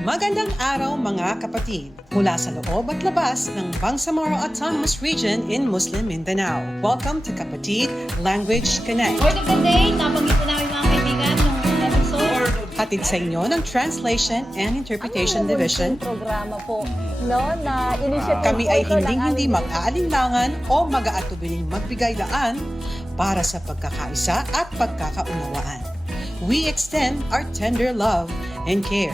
Magandang araw mga kapatid mula sa loob at labas ng Bangsamoro Autonomous Region in Muslim Mindanao. Welcome to Kapatid Language Connect. Word of the day, nabanggit po namin mga kaibigan nung episode. Hatid sa inyo ng Translation and Interpretation Division. Programa po, no, na initiative Kami ay po ito ng hindi aming- mag-aalinlangan o mag-aatubiling magbigay daan para sa pagkakaisa at pagkakaunawaan. We extend our tender love and care.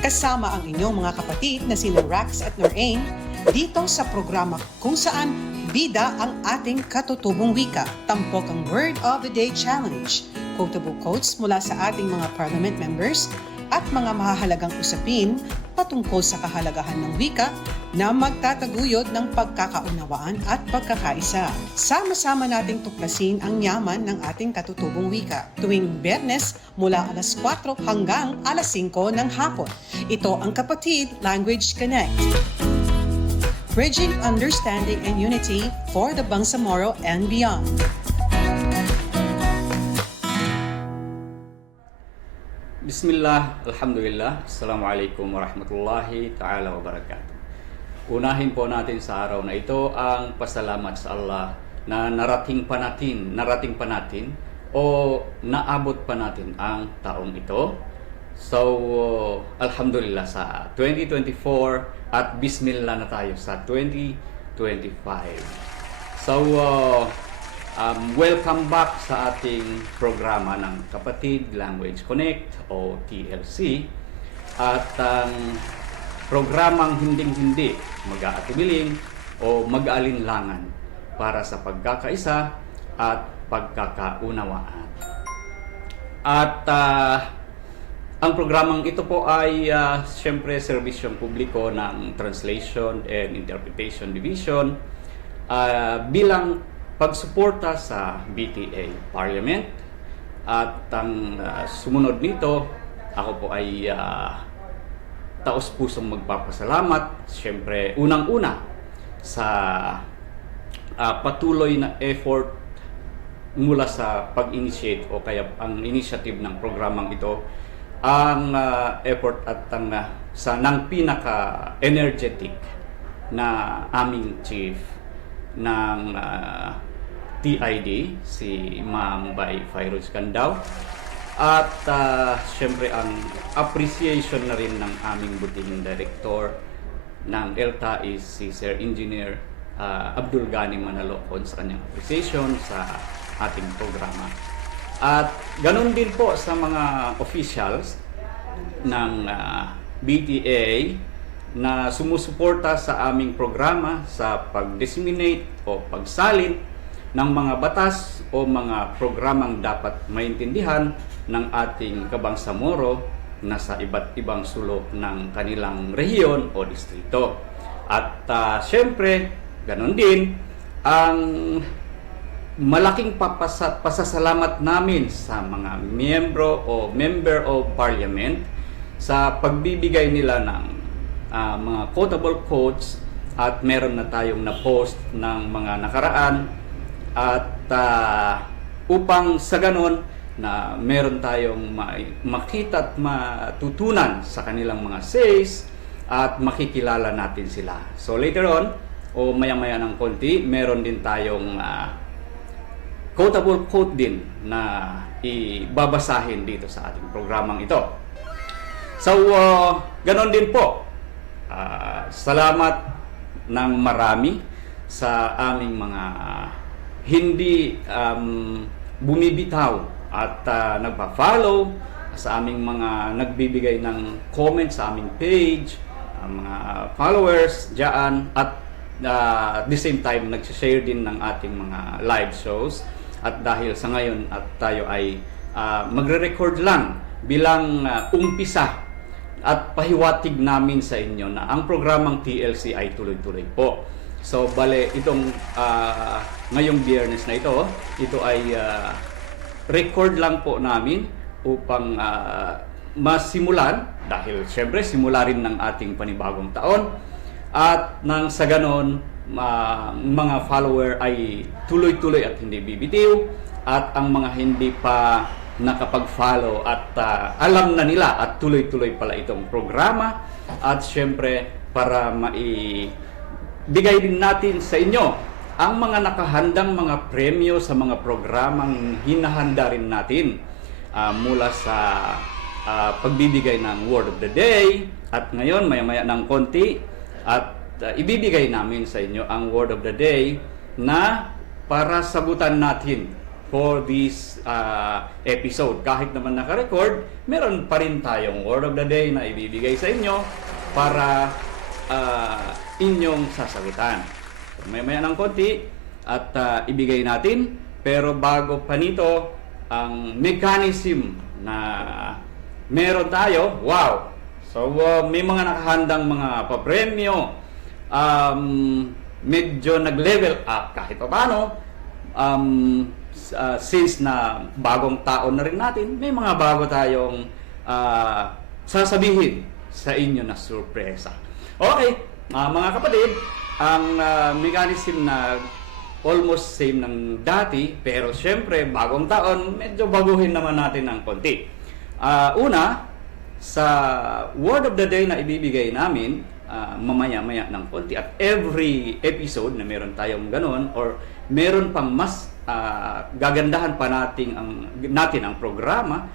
Kasama ang inyong mga kapatid na sina Rax at Noreen dito sa programa kung saan bida ang ating katutubong wika. Tampok ang Word of the Day Challenge. Quotable quotes mula sa ating mga parliament members at mga mahahalagang usapin patungkol sa kahalagahan ng wika na magtataguyod ng pagkakaunawaan at pagkakaisa. Sama-sama nating tuklasin ang yaman ng ating katutubong wika tuwing Biyernes mula alas 4 hanggang alas 5 ng hapon. Ito ang Kapatid Language Connect. Bridging understanding and unity for the Bangsamoro and beyond. Bismillah, Alhamdulillah, Assalamualaikum warahmatullahi ta'ala wabarakatuh. Unahin po natin sa araw na ito ang pasalamat sa Allah na narating pa natin o naabot pa natin ang taong ito. So, Alhamdulillah sa 2024 at Bismillah na tayo sa 2025. So, welcome back sa ating programa ng Kapatid Language Connect o TLC at ang programang hinding-hindi mag-aatubiling o mag-aalinlangan para sa pagkakaisa at pagkakaunawaan. At ang programang ito po ay siyempre serbisyong publiko ng Translation and Interpretation Division bilang pagsuporta sa BTA Parliament. At ang sumunod nito, ako po ay taos-pusong magpapasalamat siyempre unang-una sa patuloy na effort mula sa pag-initiate o kaya ang initiative ng programang ito, ang effort at ng pinaka-energetic na aming chief ng TID, si Ma'am Bay Fairuz Candaw. At siyempre ang appreciation na rin ng aming butihing director ng ELTA is si Sir Engineer Abdul Ghani Manalocon sa kanyang appreciation sa ating programa. At ganun din po sa mga officials ng BTA na sumusuporta sa aming programa sa pag-disseminate o pagsalin ng mga batas o mga programang dapat maintindihan ng ating Kabangsamoro na sa iba't ibang sulok ng kanilang rehiyon o distrito. At siyempre, ganon din ang malaking pasasalamat namin sa mga member of parliament sa pagbibigay nila ng mga quotable quotes at meron na tayong na-post ng mga nakaraan at upang sa ganon na meron tayong makita at matutunan sa kanilang mga says at makikilala natin sila. So later on o maya-maya ng konti, meron din tayong quotable quote din na ibabasahin dito sa ating programang ito. So ganon din po. Salamat ng marami sa aming mga hindi bumibitaw at nagpa-follow sa aming mga nagbibigay ng comment sa aming page, mga followers diyan at the same time nag-share din ng ating mga live shows. At dahil sa ngayon at tayo ay magre-record lang bilang umpisa at pahiwatig namin sa inyo na ang programang TLC ay tuloy-tuloy po. So bale itong ngayong Biyernes na ito ay record lang po namin upang masimulan dahil syempre simula rin ng ating panibagong taon at nang sa ganon mga follower ay tuloy-tuloy at hindi bibitiw at ang mga hindi pa nakapag-follow at alam na nila at tuloy-tuloy pala itong programa. At syempre, para maibigay din natin sa inyo ang mga nakahandang mga premyo sa mga programang hinahanda rin natin mula sa pagbibigay ng Word of the Day. At ngayon, maya-maya ng konti, at ibibigay namin sa inyo ang Word of the Day na para sagutan natin for this episode. Kahit naman naka-record, meron pa rin tayong Word of the Day na ibibigay sa inyo para inyong sasagutan. So, maya ng konti at ibigay natin. Pero bago pa nito, ang mechanism na meron tayo, wow! So, may mga nakahandang mga papremyo. Medyo nag-level up kahit pa paano. Since na bagong taon na rin natin, may mga bago tayong sasabihin sa inyo na sorpresa. Okay, mga kapatid, ang mechanism na almost same ng dati, pero syempre bagong taon, medyo baguhin naman natin ng konti. Una, sa Word of the Day na ibibigay namin, mamaya-maya ng konti, at every episode na meron tayong ganon, or meron pang mas gagandahan pa natin ang programa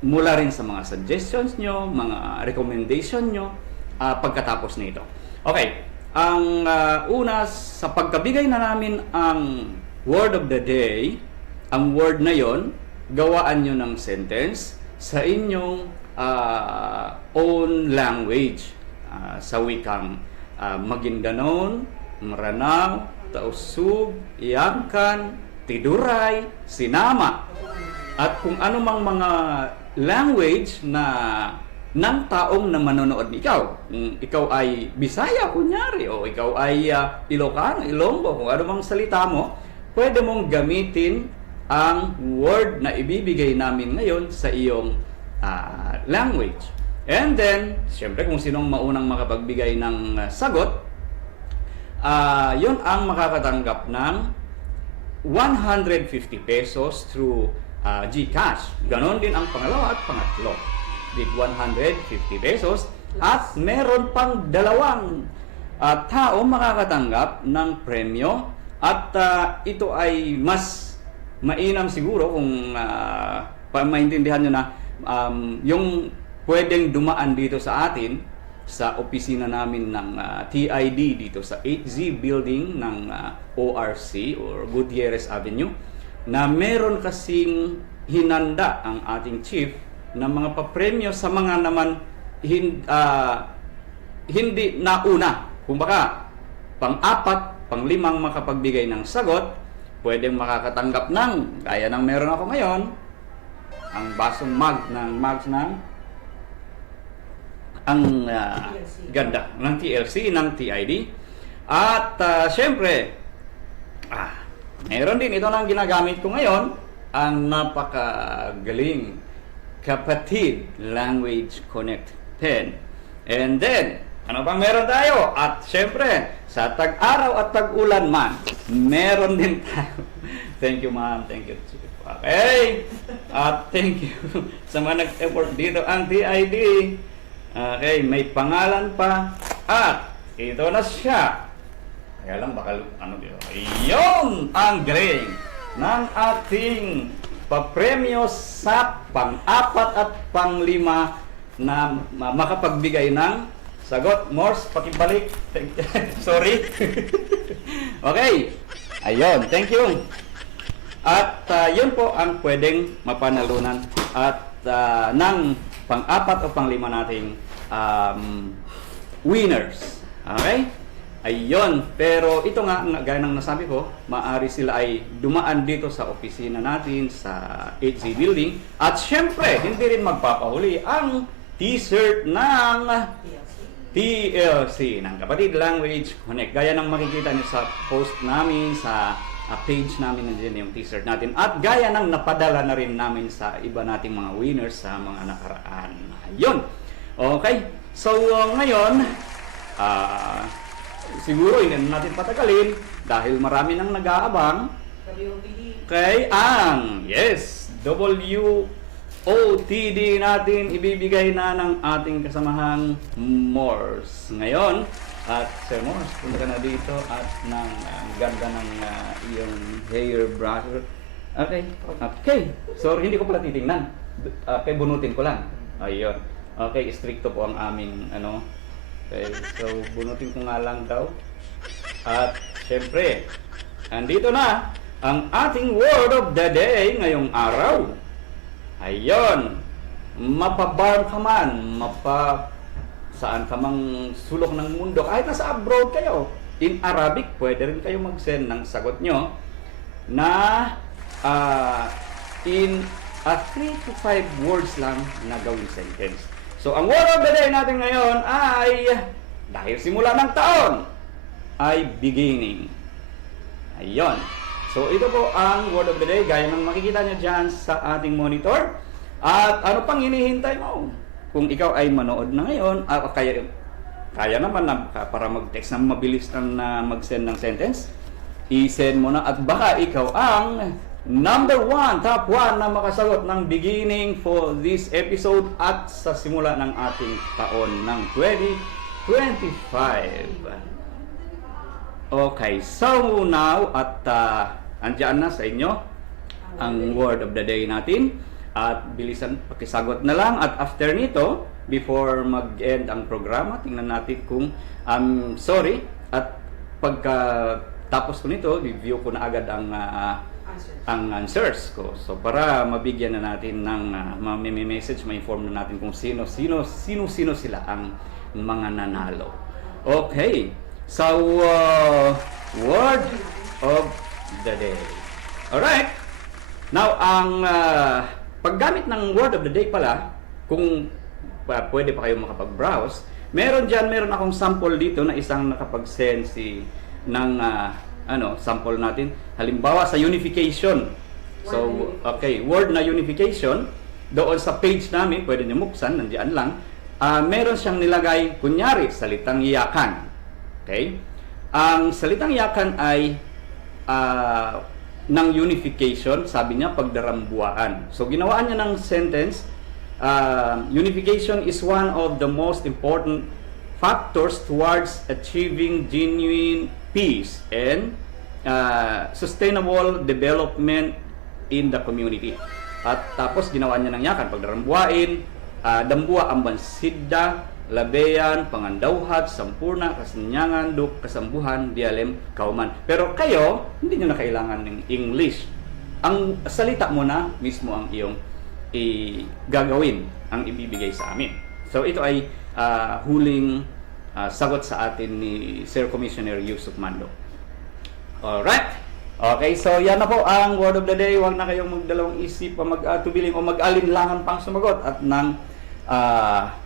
mula rin sa mga suggestions nyo, mga recommendation nyo pagkatapos nito. Okay, ang una, sa pagkabigay na namin ang Word of the Day, ang word na yon, gawaan nyo ng sentence sa inyong own language, sa wikang Maguindanon, Maranao, Tausug, Iangkan, Tiduray, Sinama, at kung ano mang mga language na ng taong na manonood ikaw. Kung ikaw ay Bisaya, kunyari, o ikaw ay Ilocano, Ilonggo, kung ano mang salita mo, pwede mong gamitin ang word na ibibigay namin ngayon sa iyong language. And then, siyempre, kung sinong maunang makapagbigay ng sagot, yun ang makakatanggap ng 150 pesos through GCash. Ganon din ang pangalawa at pangatlo. With 150 pesos. At meron pang dalawang tao makakatanggap ng premyo. At ito ay mas mainam siguro kung maintindihan nyo na yung pwedeng dumaan dito sa atin sa opisina namin ng TID dito sa 8Z building ng ORC or Gutierrez Avenue, na meron kasing hinanda ang ating chief ng mga papremyo sa mga naman hindi nauna. Kumbaga, pang-apat, pang-limang makapagbigay ng sagot, pwedeng makakatanggap ng, gaya ng meron ako ngayon, ang basong mugs ng ang ganda ng TLC, ng TID. At syempre, meron din ito lang ginagamit ko ngayon, ang napakagaling Kapatid Language Connect Pen. And then, ano pang meron tayo? At syempre, sa tag-araw at tag-ulan man, meron din tayo. Thank you, ma'am. Thank you, Chief. Okay. At thank you sa mga nag-effort dito ang TID. Okay, may pangalan pa. At ito na siya. Kaya lang baka ano dito. Iyon ang galing ng ating papremyo sa pang-apat at pang-lima na makapagbigay ng sagot. Morse, pakibalik. Sorry. Okay. Ayun, thank you. At yun po ang pwedeng mapanalunan at ng pang-apat o pang-lima nating winners. Okay? Ayun. Pero ito nga, gaya ng nasabi ko, maaari sila ay dumaan dito sa opisina natin sa 8Z building. At syempre, hindi rin magpapahuli ang t-shirt ng TLC, ng Kapatid Language Connect. Gaya ng makikita nyo sa post namin, sa page namin, nandiyan yung t-shirt natin. At gaya ng napadala na rin namin sa iba nating mga winners sa mga nakaraan. Ayun. Okay. So, ngayon, siguro hindi natin patagalin dahil marami nang nag-aabang kay ang, yes, WOTD natin ibibigay na ng ating kasamahang Morse. Ngayon, at Sir Morse, punta ka na dito at ang ganda ng iyong hairbrush. Okay. So, hindi ko pala titingnan. Okay, bunutin ko lang. Ayun. Okay, stricto po ang aming Okay, so bunutin ko nga lang daw. At syempre, andito na ang ating word of the day ngayong araw. Ayun. Mapabarn ka man, saan ka mang sulok ng mundo, kahit nasa abroad kayo, in Arabic, pwede rin kayo mag-send ng sagot nyo na in 3 to 5 words lang na gawing sentence. So, ang word of the day natin ngayon ay, dahil simula ng taon, ay beginning. Ayun. So, ito po ang word of the day, gaya ng makikita nyo dyan sa ating monitor. At ano pang hinihintay mo? Kung ikaw ay manood na ngayon, kaya naman na para mag-text na mabilis na mag-send ng sentence, i-send mo na at baka ikaw ang number 1, top 1 na makasagot ng beginning for this episode at sa simula ng ating taon ng 2025. Okay, so now at andyan na sa inyo ang word of the day natin. At bilisan, pakisagot na lang. At after nito, before mag-end ang programa, tingnan natin kung sorry. At pagka tapos ko nito, review ko na agad ang answers ko. So para mabigyan na natin ng message, ma-inform na natin kung sino sila ang mga nanalo. Okay. So word of the day. Alright. Now ang paggamit ng word of the day pala, kung pwede pa kayo makapag-browse, meron akong sample dito na isang nakapag-send ng sample natin. Halimbawa sa unification. So, okay, word na unification, doon sa page namin, pwede nyo buksan, nandiyan lang, meron siyang nilagay, kunyari, salitang iyakan. Okay? Ang salitang iyakan ay ng unification, sabi niya, pagdarambuaan. So, ginawaan niya ng sentence, unification is one of the most important factors towards achieving genuine peace and sustainable development in the community. At tapos, ginawa niya ng yakan, pagdarambuain, dambua ang bansidda, labeyan, pangandawhat, sampurna, kasinyangan, duk, kasambuhan, dialem, kauman. Pero kayo, hindi nyo na kailangan ng English. Ang salita mo na mismo ang iyong gagawin, ang ibibigay sa amin. So ito ay huling sagot sa atin ni Sir Commissioner Yusuf Mando. Alright. Okay, so yan na po ang word of the day. Huwag na kayong magdalawang isip, magtubiling o mag-alinlangan pang sumagot at nang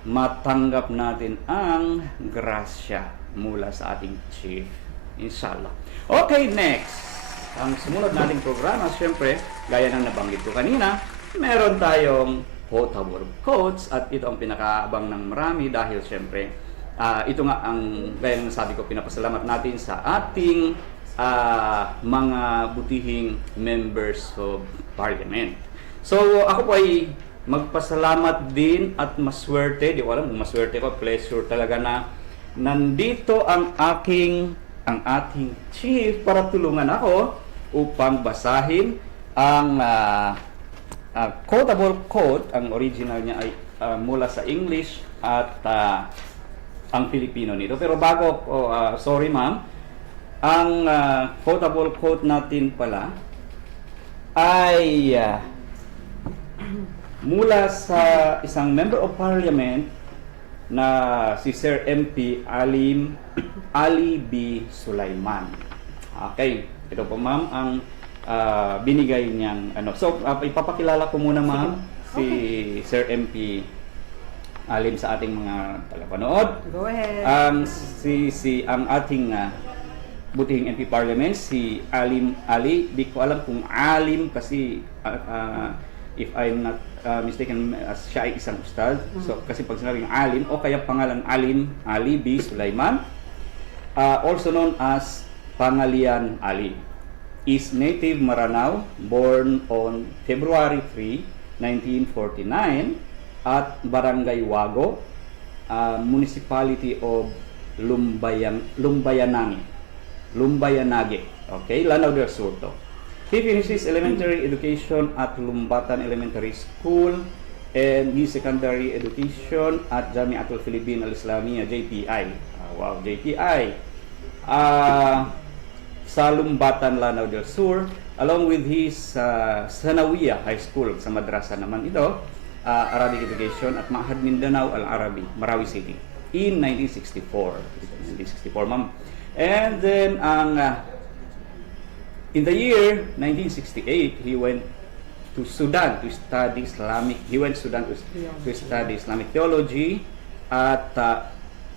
matanggap natin ang grasya mula sa ating chief. Inshallah. Okay, next. Ang sumunod nating programa, syempre, gaya ng nabanggit ko kanina, meron tayong quotable quotes at ito ang pinakaabang ng marami dahil syempre, ito nga ang, gaya ng sabi ko, pinapasalamat natin sa ating mga butihing members of parliament. So, ako po ay magpasalamat din at maswerte, di ko alam kung maswerte ko, pleasure talaga na nandito ang ating chief para tulungan ako upang basahin ang quotable quote. Ang original niya ay mula sa English at ang Filipino nito. Pero bago, sorry ma'am, ang quotable quote natin pala ay mula sa isang member of parliament na si Sir MP Ali B. Sulaiman. Okay, ito po ma'am ang binigay niyang So ipapakilala ko muna ma'am si Sir MP Alim sa ating mga tagapanood. Go ahead. Ang ating butihing MP Parliament, si Alim Ali. Di ko alam kung Alim kasi if I'm not mistaken, siya ay isang ustad. So, kasi pag sinabing Alim, o kaya pangalan Alim, Ali B. Sulaiman, also known as Pangalian Ali. is native Maranao, born on February 3, 1949 at Barangay Wago, Municipality of Lumbayanage, okay, Lanao del Sur to. He finished his elementary education at Lumbatan Elementary School and his secondary education at Jamiatul Philippine Al-Islamiyah, JPI. Wow, JPI. Sa Lumbatan, Lanao del Sur, along with his Sanawiyah High School sa madrasa naman ito, Arabic education at Ma'had Mindanao Al-Arabi, Marawi City in 1964. 1964, ma'am. And then in the year 1968, he went to Sudan to study Islamic. He went to Sudan to study Islamic theology at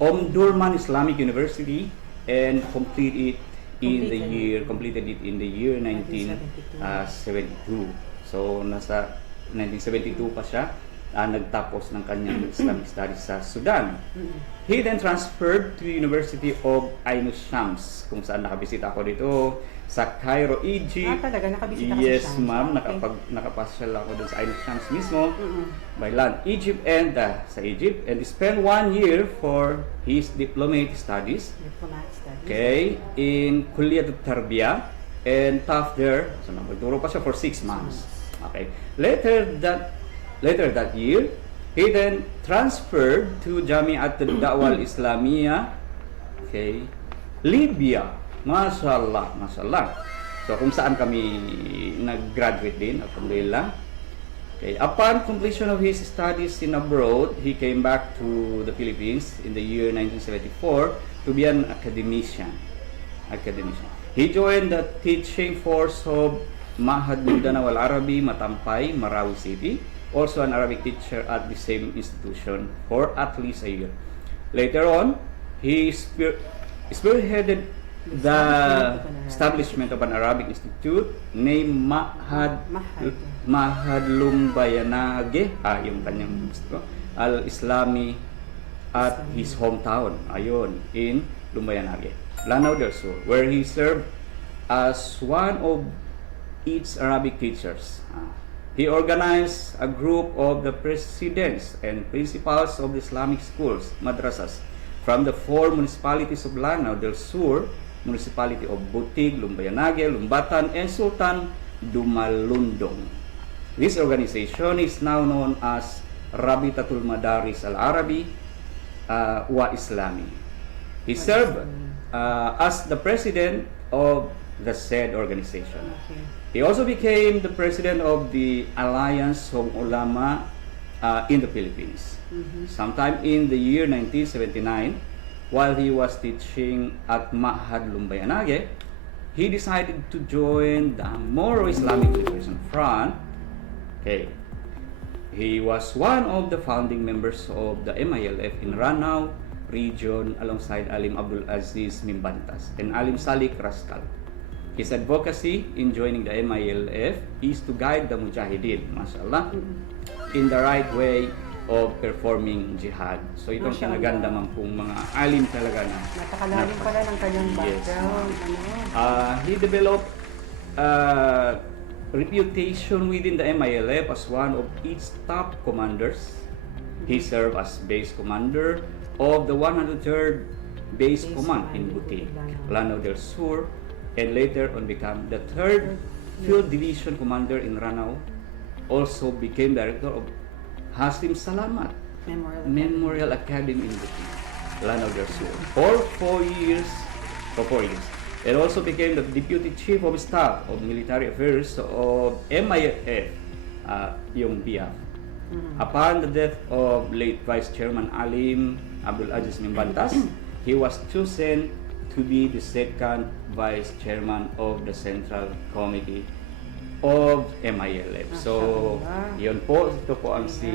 Omdurman Islamic University and completed it in the year 1972. So nasa 1972 pa siya nagtapos ng kanyang Islamic studies sa Sudan. He then transferred to the University of Ain Shams, kung saan nakabisita ako dito sa Cairo, Egypt. Talaga nakabisita ka Yes, sa Shams. ma'am. Okay. Nakapasyal ako dun sa Ain Shams mismo by land. Egypt and sa Egypt. And he spent 1 year for his diplomatic studies. Diplomat studies. Okay, in Kulliyat Tarbiyah and taught there. So nagturo pa siya for 6 months. Okay. Later that year, he then transferred to Jamiat Da'wah Islamiyah, okay, Libya. Mashallah. So kung saan kami nag-graduate din, alhamdulillah. Okay, upon completion of his studies in abroad, he came back to the Philippines in the year 1974 to be an academician. He joined the teaching force of Ma'had Mindanao Al-Arabi, Matampay, Marawi City, also an Arabic teacher at the same institution for at least a year. Later on, he spearheaded the establishment of an Arabic institute named Ma'had Lumbayanage, yung kanyang gusto, Al-Islami at his hometown, ayon, in Lumbayanage, Lanao del Sur, where he served as one of its Arabic teachers. He organized a group of the presidents and principals of the Islamic schools, madrasas, from the 4 municipalities of Lanao del Sur, municipality of Butig, Lumbayanage, Lumbatan, and Sultan Dumalundong. This organization is now known as Rabitatul Madaris Al-Arabi wa Islami. He served as the president of the said organization. Okay. He also became the president of the Alliance of Ulama in the Philippines. Sometime in the year 1979, while he was teaching at Ma'had Lumbayanage, he decided to join the Moro Islamic Liberation Front. Okay. He was one of the founding members of the MILF in Ranao region alongside Alim Abdul Aziz Mimbantas and Alim Salik Raskal. His advocacy in joining the MILF is to guide the Mujahideen, mashallah, in the right way of performing jihad. So itong Mashallah. kinaganda man pong mga alim talaga na. Napakalalim pala ng kanyang Yes, background. He developed reputation within the MILF as one of its top commanders. He served as base commander of the 103rd Base Command in Butig, Lanao del Sur, and later on became the 3rd Field Division Commander in Ranao. Also became director of Hasim Salamat Memorial Academy in Butig, Lanao del Sur for 4 years. And also became the Deputy Chief of Staff of Military Affairs of MILF, yung BIAF. Upon the death of late Vice Chairman Alim Abdul Aziz Mimbantas, he was chosen to be the second Vice Chairman of the Central Committee of MILF. So, yun po, ito po ang si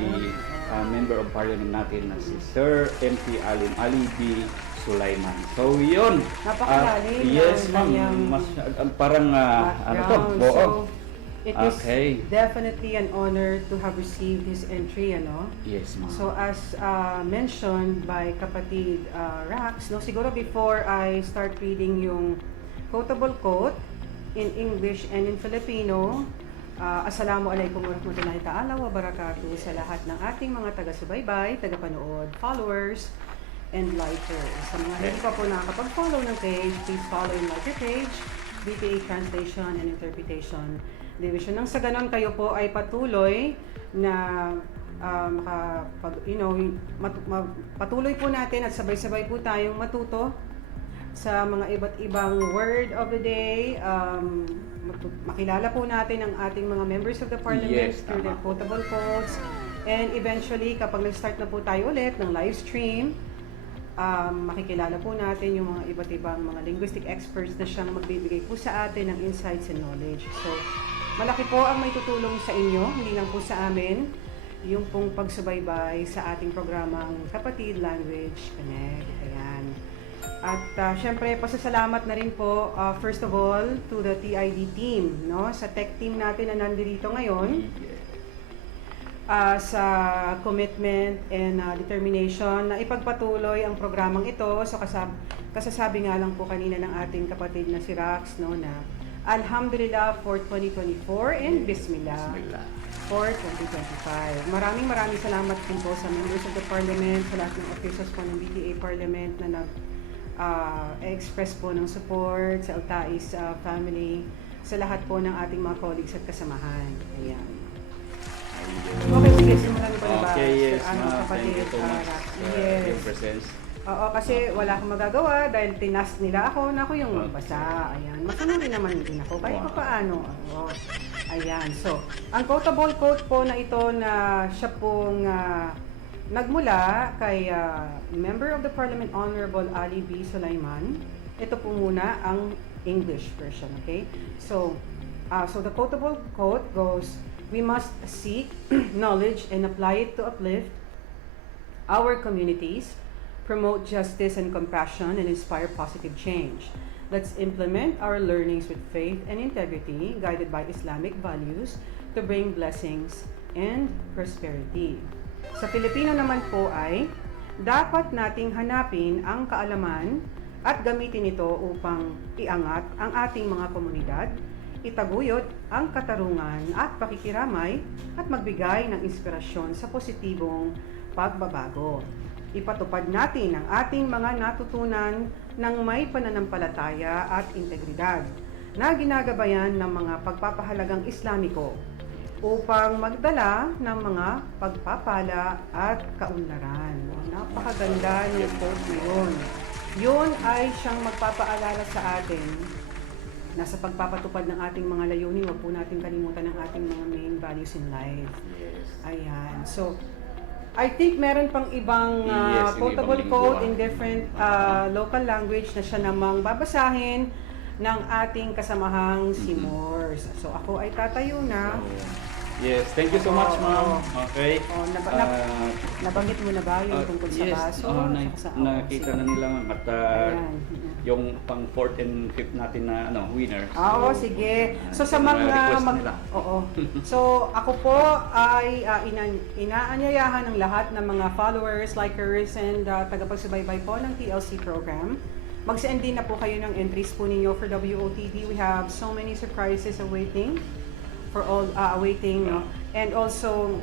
Member of Parliament natin na si Sir MP Alim Ali B. Sulaiman. So, yun. Napakalalim yes, ng ma'am. kanyang Parang, ano to? background. Oo. So, it is Okay. definitely an honor to have received his entry, ano? Yes, ma'am. So as mentioned by kapatid Rax, no, siguro before I start reading yung quotable quote, in English and in Filipino. Assalamualaikum warahmatullahi ta'ala wa barakatuh sa lahat ng ating mga taga-subaybay, taga-panood, followers, and likers. Sa mga hindi pa po nakakapag-follow ng page, please follow and like your page, BTA Translation and Interpretation Division. Nang sa ganon kayo po ay patuloy na patuloy po natin at sabay-sabay po tayong matuto sa mga iba't ibang word of the day. Makilala po natin ang ating mga members of the parliament through their quotable quotes. And eventually, kapag nag-start na po tayo ulit ng live stream, makikilala po natin yung mga iba't ibang mga linguistic experts na siyang magbibigay po sa atin ng insights and knowledge. So, malaki po ang may tutulong sa inyo, hindi lang po sa amin, yung pong pagsubaybay sa ating programang Kapatid Language Connect. Ayan. At syempre, pasasalamat na rin po, first of all, to the TID team, no? Sa tech team natin na nandito ngayon, sa commitment and determination na ipagpatuloy ang programang ito. So kasasabi nga lang po kanina ng ating kapatid na si Rax, no, na Alhamdulillah for 2024 and Bismillah for 2025. Maraming salamat din po sa members of the Parliament, sa lahat ng officials po ng BTA Parliament na express po ng support sa Altais family, sa lahat po ng ating mga colleagues at kasamahan. Ayan. Okay, sige, simulan ko na ba? Okay, yes, ma'am. thank you so much Yes. your presence. Oo, kasi wala akong magagawa dahil tinas nila ako na ako yung magbasa. Ayan, masunurin naman din ako kahit pa paano. Oo. Ayan, so, ang quotable quote po na ito na siya pong nagmula kay Member of the Parliament Honorable Ali B. Sulaiman. Ito po muna ang English version, okay? So the quotable quote goes, "We must seek knowledge and apply it to uplift our communities, promote justice and compassion, and inspire positive change. Let's implement our learnings with faith and integrity, guided by Islamic values, to bring blessings and prosperity." Sa Filipino naman po ay, dapat nating hanapin ang kaalaman at gamitin ito upang iangat ang ating mga komunidad, itaguyod ang katarungan at pakikiramay, at magbigay ng inspirasyon sa positibong pagbabago. Ipatupad natin ang ating mga natutunan ng may pananampalataya at integridad na ginagabayan ng mga pagpapahalagang Islamiko upang magdala ng mga pagpapala at kaunlaran. Napakaganda ng quote na yun. Yun ay siyang magpapaalala sa atin na sa pagpapatupad ng ating mga layunin, huwag po natin kalimutan ang ating mga main values in life. Ayan. So, I think meron pang ibang quotable quote in different local language na siya namang babasahin ng ating kasamahang si Morse. So, ako ay tatayo na. Yes, thank you so much, ma'am. Okay. Nabanggit mo na ba yung tungkol sa baso? Nakita na nila, ma'am. At yung pang 4th and 5th natin na winner. Oo, sige. So sa mga So ako po ay inaanyayahan ng lahat ng mga followers, likers, and tagapagsubaybay po ng TLC program. Mag-send din na po kayo ng entries po ninyo for WOTD. We have so many surprises awaiting for all no? And also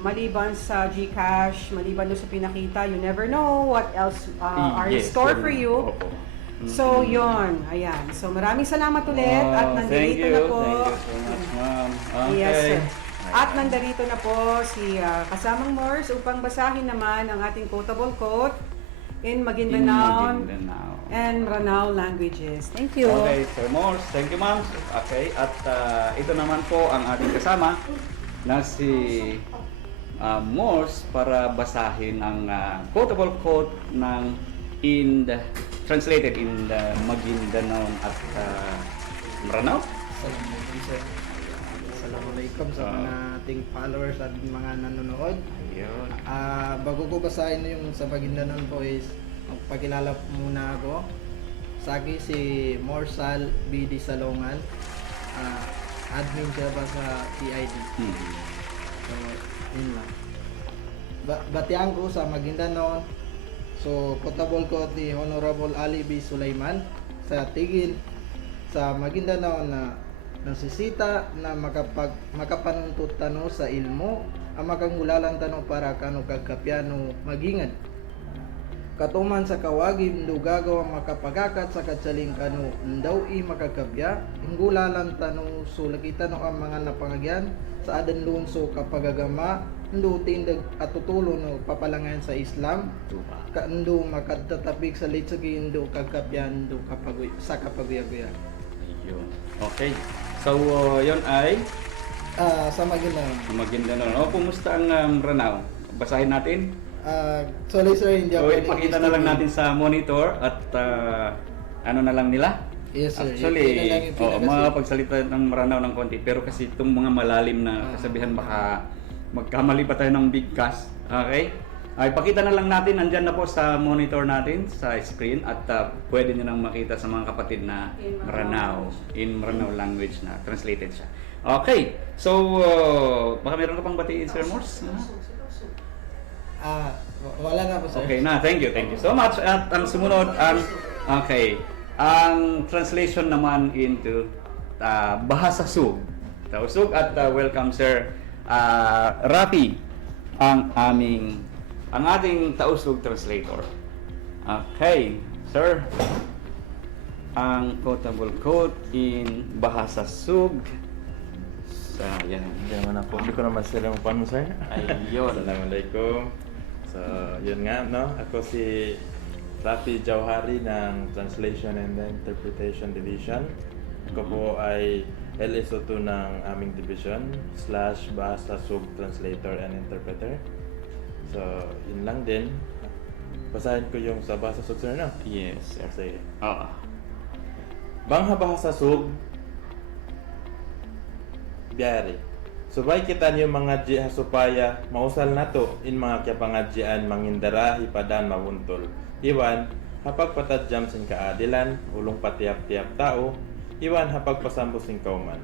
maliban sa GCash, maliban doon sa pinakita, you never know what else are in store for you. So yon, ayan. So maraming salamat ulit at nandito na po. Thank you so much, ma'am. Okay. Yes, sir. At nandito na po si kasamang Morse upang basahin naman ang ating quotable quote in Maguindanao and Ranao languages. Thank you. Okay, Sir Morse. Thank you, ma'am. Okay, at ito naman po ang ating kasama na si Morse para basahin ang quotable quote ng translated in the Maguindanao at Ranao. Assalamualaikum sa mga ating followers at mga nanonood. Ayun. Bago ko basahin yung sa Maguindanao po is magpakilala muna ako. Sa akin si Morsal BD Salongan. Admin siya ba sa TID. So, yun lang. Batiyan ko sa Maguindanao. So, quotable quote ni Honorable Ali B. Sulaiman. sa tigil sa Maguindanao na nasisita na makapanuntot tano sa ilmo ang makangulalan tano para kano kagkapyano magingad katuman sa kawagi ndo gagawa makapagakat sa katsaling kano ndaw i makakapya hingulalan tano so lakita no ang mga napangagyan sa adan lunso kapagagama ndo tindag at tutulo no papalangan sa Islam kaando makatatapik sa litsagi ndo kagkapyan ndo sa kapaguya-guya. Yun. Okay. So, yun ay Sa Maguindanao. Maguindanao. Kumusta ang Ranao? Basahin natin. Sorry sir, hindi So, ako ipakita na lang natin sa monitor at ano na lang nila. Yes sir. Actually, Yun na lang yung pinaka- makapagsalita ng Maranao ng konti. Pero kasi itong mga malalim na kasabihan baka magkamali pa tayo ng bigkas. Okay? Ipakita na lang natin. Nandyan na po sa monitor natin, sa screen. At pwede nyo nang makita sa mga kapatid na Maranao. In Maranao language na translated siya. Okay. So, baka meron ka pang batiin, Sir Morse? Wala na po sir. Okay na, thank you so much. At ang sumunod, ang translation naman into Bahasa Sug. Tausug at welcome Sir Rafi, ang ating Tausug translator. Okay, Sir. Ang quotable quote in Bahasa Sug. Yan. Hindi naman ako. Hindi ko naman sila mo paano, sir. Ayun. Assalamualaikum. So, yun nga, no? Ako si Rafi Jauhari ng Translation and Interpretation Division. Ako po ay LSO2 ng aming division / Bahasa Sug Translator and Interpreter. So, yun lang din. Basahin ko yung sa Bahasa Sug, sir, no? Yes, sir. Sige. Oo. Bangha Bahasa Sug biyari. Subay kita niyo mga jiha supaya mausal nato in mga kya pangadjian mangindara hipadan mawuntol. Iwan hapag patadjam sin kaadilan ulong patiap-tiap tao. Iwan hapag pasambo sin kauman.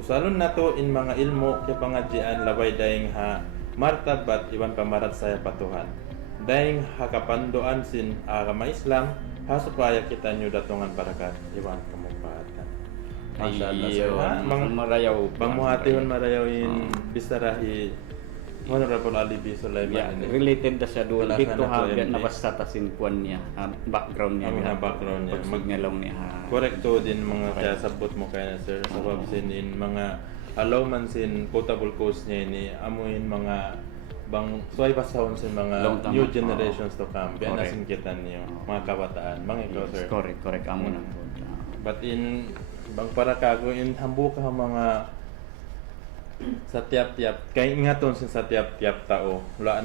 Usalon nato in mga ilmo kya pangadjian labay daing ha martabat iwan pamarat saya patuhan. Daing hakapandoan sin agama Islam ha supaya kita niyo datungan barakat. Iwan kamumpatan. Masyaallah sir. Marayaw. Pangmuhatihon marayawin bisarahi Honorable Ali B. Sulaiman. Yeah, related na siya doon. Wala Dito na ha, to, MD. nabasta tasin puan niya. Background niya. Ang background niya. Magngalong niya. Korekto din mga Okay. kaya sabot mo kaya na sir. Sabab sin in mga alaw man sin quotable quotes niya ni amuin mga bang suway pasahon sin mga Long time new ago. generations to come. Kaya Correct. nasin kita niyo mga kabataan. Mga ikaw sir. Correct. Amo na po. But in bang para kago in hambu ka mga sa tiap-tiap kay ingaton sin sa tiap-tiap tao hula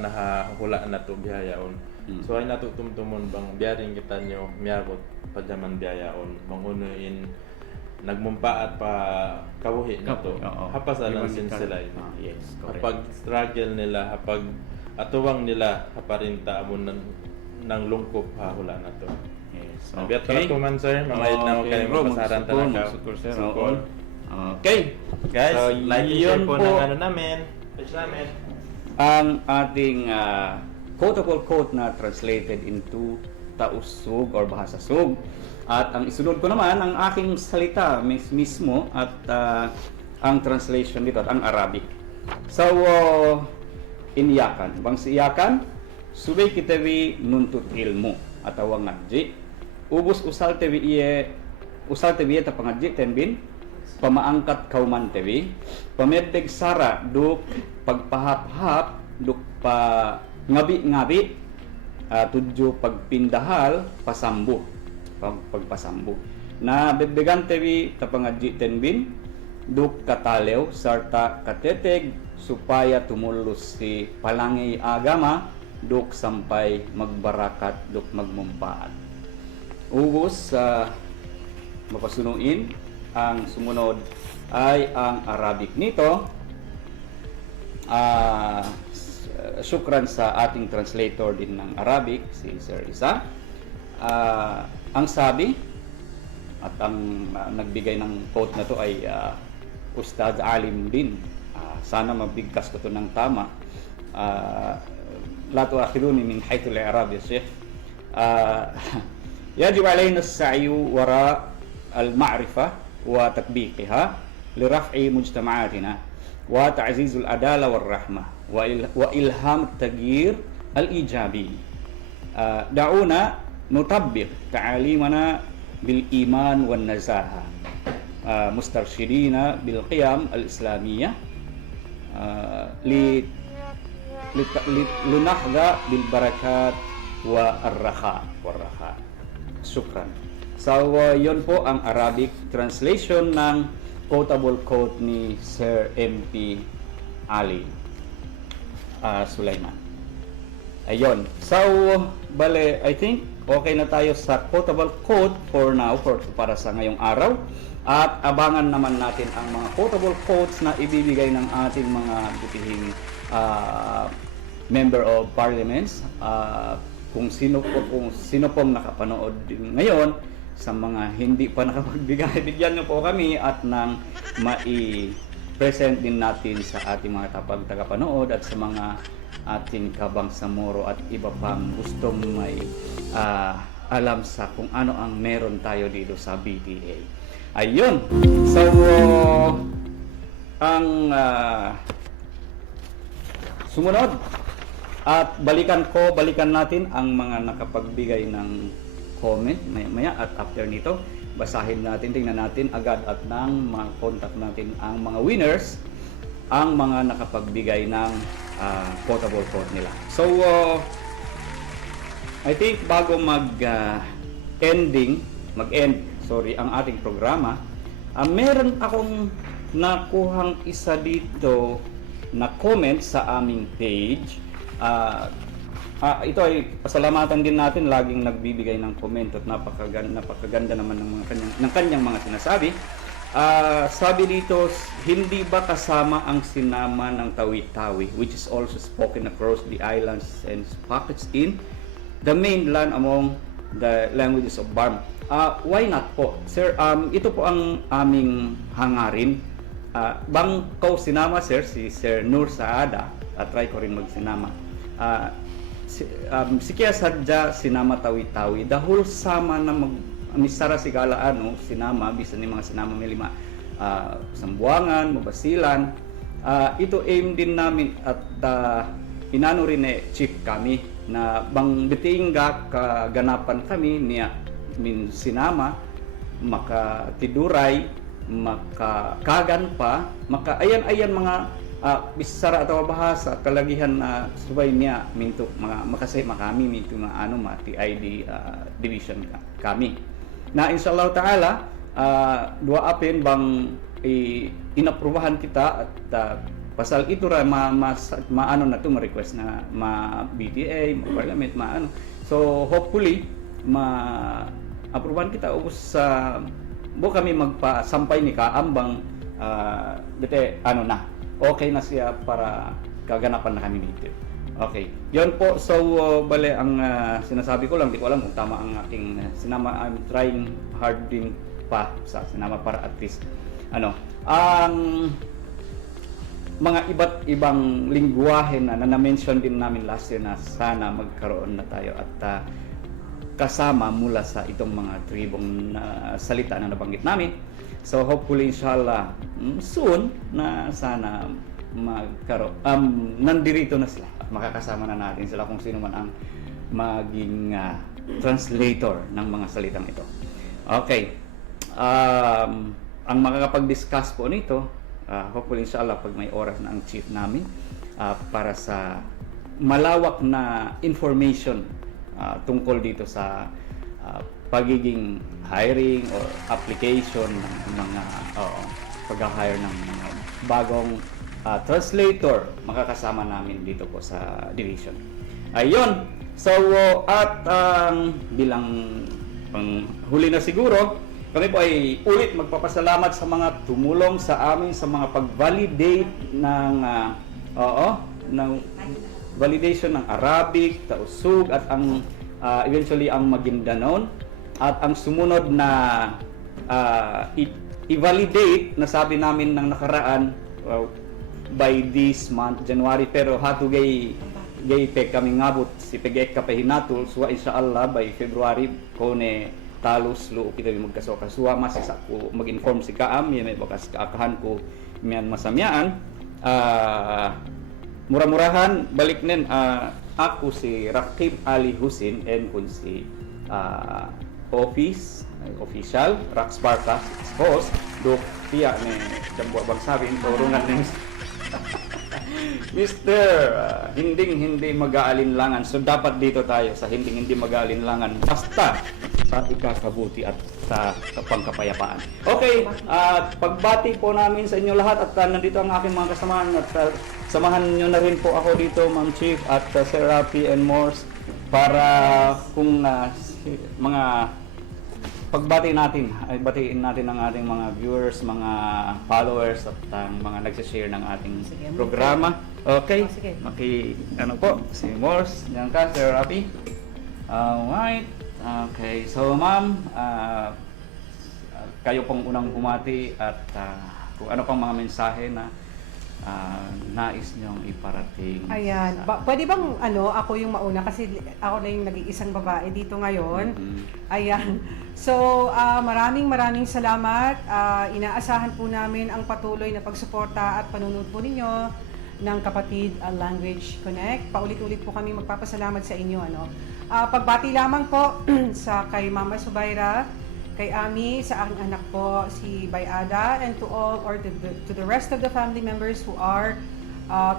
na to bihayaon. So ay nato tumtumon bang biyaring kita nyo miyabot padyaman bihayaon mangunuin nagmumpaat pa kawuhi na to. Hapasalan sin sila. Yes, correct. Kapag struggle nila, kapag atuwang nila, haparinta amon ng lungkop ha hula na to. Yes. Nabiat pala to man sir, mga na kayo mapasaran talaga. Magsukur, sir. Sukol. Okay. Guys, So, like and share yun po po. ng ano namin, page namin. Ang ating quotable quote na translated into Tausug or Bahasa Sug. At ang isunod ko naman ang aking salita mismo at ang translation dito at ang Arabic. So, iniyakan. Bang si iyakan, subay kitawi nuntut ilmu atau ngaji. Ubus usal tewi iye ta pangaji tenbin pamaangkat kauman tewi pamedeg sara duk pagpahap-hap duk pa ngabi-ngabi tudyo pagpindahal pasambu pagpasambu na bebegan tewi ta pangaji tenbin duk katalew sarta kateteg supaya tumulus si palangay agama duk sampai magbarakat duk magmumpaat. Ubos mapasunuin ang sumunod ay ang Arabic nito. Syukran sa ating translator din ng Arabic, si Sir Isa. Ang sabi at ang nagbigay ng quote na to ay Ustad Alim din. Sana mabigkas ko to ng tama. La tu'akhiduni min haythu al-i'rab ya Sheikh. يجب علينا السعي وراء المعرفة وتطبيقها لرفع مجتمعاتنا وتعزيز العدالة والرحمة وإلهام التغيير الإيجابي. دعونا نطبق تعاليمنا بالإيمان والنزاهة مسترشدين بالقيم الإسلامية لنحظى بالبركات والرخاء. Shukran. So, yun po ang Arabic translation ng quotable quote ni Sir MP Ali Sulaiman. Ayun. So, bale, I think okay na tayo sa quotable quote for now, para sa ngayong araw. At abangan naman natin ang mga quotable quotes na ibibigay ng ating mga butihing member of parliaments. Kung sino pong nakapanood ngayon, sa mga hindi pa nakapagbigay, bigyan niyo po kami at nang mai-present din natin sa ating mga tagapanood at sa mga ating kabangsamoro at iba pang gustong may alam sa kung ano ang meron tayo dito sa BTA. Ayun. So, ang sumunod at balikan natin ang mga nakapagbigay ng comment maya at after nito basahin natin, tingnan natin agad at nang ma-contact natin ang mga winners, ang mga nakapagbigay ng quotable quote nila. So I think bago mag-end ang ating programa, meron akong nakuhang isa dito na comment sa aming page. Ito ay pasalamatan din natin, laging nagbibigay ng comment at napakaganda naman ng kanyang mga sinasabi. Sabi dito, hindi ba kasama ang sinama ng Tawi-Tawi, which is also spoken across the islands and pockets in the mainland among the languages of Burma? Why not po? Sir, ito po ang aming hangarin. Bangko sinama, sir, si Sir Nur Saada, at try ko rin magsinama. Si Kya Sadja sinama Tawi-Tawi dahil sama na misara sigala sinama bisan ni mga sinama may lima Sambuangan, Mabasilan. Ito aim din namin at inano rin chief kami na bang bitingga kaganapan kami niya min sinama makatiduray makakagan pa ayan mga bisara atau bahasa kalagihan na subay niya minto mga makasay makami minto mga TID division kami na insyaallah taala dua apin bang inaprubahan kita at pasal ito ra maano na to ma-request na BTA parliament so hopefully aprubahan kita ubos sa kami magpasampay ni kaambang okay na siya para kaganapan na kami dito. Okay. Yon po. So, bale, ang sinasabi ko lang, di ko alam kung tama ang aking sinama. I'm trying hard din pa sa sinama para at least, ang mga iba't ibang lingwahe na na-mention din namin last year na sana magkaroon na tayo at kasama mula sa itong mga tribong salita na nabanggit namin. So hopefully inshallah soon na sana magkaroon nandirito na sila at makakasama na natin sila kung sino man ang maging translator ng mga salitang ito. Okay. Ang makakapag-discuss po nito hopefully inshallah pag may oras na ang chief namin para sa malawak na information tungkol dito sa pagiging hiring or application ng mga pag-hire ng mga bagong translator makakasama namin dito po sa division. Ayun. So at bilang huli na siguro, kami po ay ulit magpapasalamat sa mga tumulong sa amin sa mga pag-validate ng ng validation ng Arabic, Tausug at ang eventually ang Maguindanao. At ang sumunod na i-validate na sabi namin ng nakaraan by this month, January, pero hatugay gaypek kami ngabot si pagayek kapahinatol suwa inshallah by February kone talos lo kita magkaso kasuwa mas isa ko mag-inform si Kaam yan may bakas kaakahan ko miyan masamyaan mura-murahan balik nin ako si Rakib Ali Hussein and kun si official Rax Barkas host do tiya ni jambu bang sabi turungan ni Mr. Hindi mag-aalinlangan. So dapat dito tayo sa hindi mag-aalinlangan basta sa ikakabuti at sa pangkapayapaan. Okay, pagbati po namin sa inyo lahat at nandito ang aking mga kasamahan at samahan nyo na rin po ako dito Ma'am Chief at Sir Rafi and Morse para kung mga pagbati natin, ay batiin natin ang ating mga viewers, mga followers at ang mga nagse-share ng ating programa. Okay? Sige. Ano po, si Morse, diyan ka, Sir Rafi. Alright. Okay, so ma'am, kayo pong unang bumati at kung ano pang mga mensahe na nais niyong iparating. Ayan. Pwede bang ako yung mauna kasi ako na yung nag-iisang babae dito ngayon. Ayan. So, maraming salamat. Inaasahan po namin ang patuloy na pagsuporta at panunod po ninyo ng Kapatid Language Connect. Paulit-ulit po kami magpapasalamat sa inyo. Pagbati lamang po sa kay Mama Subayra, kay Ami, sa aking anak po si Bayada, and to all or to the rest of the family members who are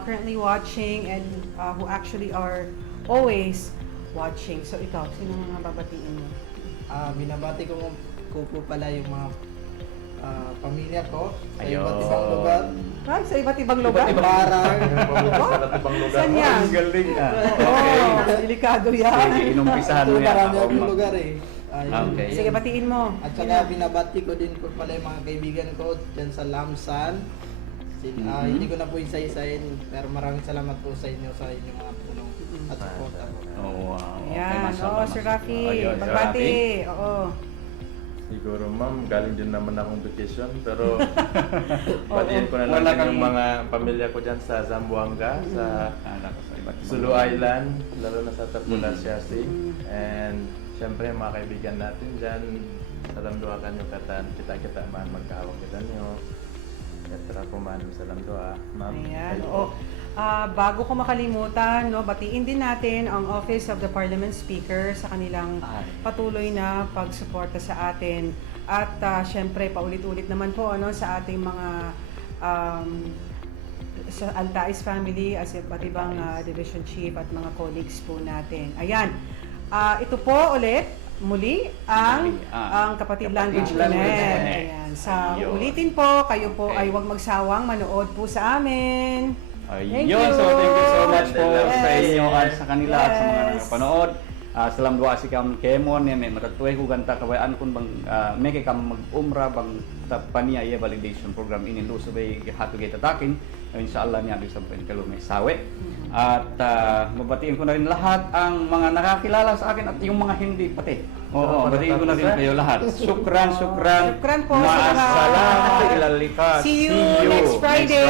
currently watching and who actually are always watching. So ikaw, sino mga babatiin mo? Binabati ko po pala yung mga pamilya ko sa Ayun. iba't ibang lugar. Ay, sa iba't ibang lugar? Barang. Saan yan? Ang galing Oh, delikado yan. Sige, inumpisahan mo yan. Marami Ako, akong ma'am. lugar eh. Ayun. Okay. Sige, batiin mo. At saka binabati ko din po pala yung mga kaibigan ko dyan sa Lamsan. Hindi ko na po isa-isahin, pero maraming salamat po sa inyo sa inyong mga tulong at suporta po. Oh, wow. Ayan. mashallah, Sir mashallah. Rafi. Ayun, Sir Pagbati. Rafi. Oo. Siguro ma'am, galing din naman akong vacation pero batiin ko na lang Wala din yung kang- mga pamilya ko dyan sa Zamboanga, sa Anak ko sa iba't ibang Sulu lugar. Island, lalo na sa Tapula Siasi. And syempre mga kaibigan natin dyan, salam doa kanyo katan, kita man magkahawak kita nyo. Etra po man, salam doa. Ma'am, Ayan. kayo Oo. po. Bago ko makalimutan, batiin din natin ang Office of the Parliament Speaker sa kanilang patuloy na pagsuporta sa atin. At syempre, paulit-ulit naman po sa ating mga sa Altais family as iba't ibang division chief at mga colleagues po natin. Ayan. Ito po ulit, muli, ang Kapatid Language Connect. Ayan. Sa Ayun. ulitin po, kayo po Okay. ay huwag magsawang manood po sa amin. Ayun, Thank you. so thank you so much po Yes. sa inyo at sa kanila at sa mga Yes. nakapanood. Salam doa si kam kemon may matatuay ko ganta kabayaan kun bang may kay kam mag-umra bang paniya iya validation program ini luso bay hatu gay tatakin inshallah niya bisa pen kalo may sawe. At mabatiin ko na rin lahat ang mga nakakilala sa akin at yung mga hindi pati. Oo, batiin ko na rin kayo lahat. Shukran. Shukran po sa Maassalam. lahat. Ilalikas. See you next Friday.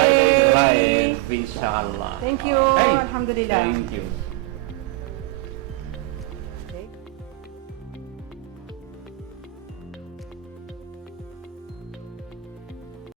Live, inshallah. Thank you. Okay. Alhamdulillah. Thank you.